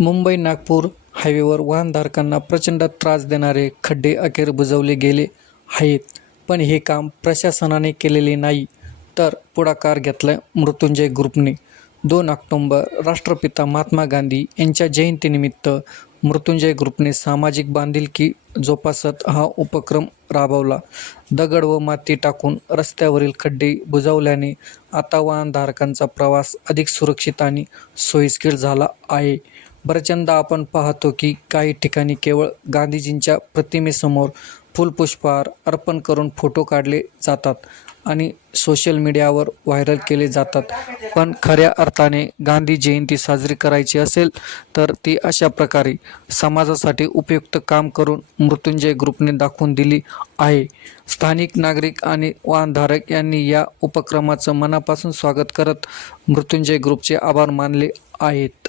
मुंबई नागपूर हायवेवर वाहनधारकांना प्रचंड त्रास देणारे खड्डे अखेर बुजवले गेले आहेत. पण हे काम प्रशासनाने केलेले नाही तर पुढाकार घेतला मृत्युंजय ग्रुपने. दोन ऑक्टोंबर राष्ट्रपिता महात्मा गांधी यांच्या जयंतीनिमित्त मृत्युंजय ग्रुपने सामाजिक बांधिलकी जोपासत हा उपक्रम राबवला. दगड व माती टाकून रस्त्यावरील खड्डे बुजवल्याने आता वाहनधारकांचा प्रवास अधिक सुरक्षित आणि सोयीस्कर झाला आहे. प्रचंड आपण पाहतो की काही ठिकाणी केवळ गांधीजींच्या प्रतिमेसमोर फुलपुष्पहार अर्पण करून फोटो काढले जातात आणि सोशल मीडियावर व्हायरल केले जातात. पण खऱ्या अर्थाने गांधी जयंती साजरी करायची असेल तर ती अशा प्रकारे समाजासाठी उपयुक्त काम करून मृत्युंजय ग्रुपने दाखवून दिली आहे. स्थानिक नागरिक आणि वाहनधारक यांनी या उपक्रमाचं मनापासून स्वागत करत मृत्युंजय ग्रुपचे आभार मानले आहेत.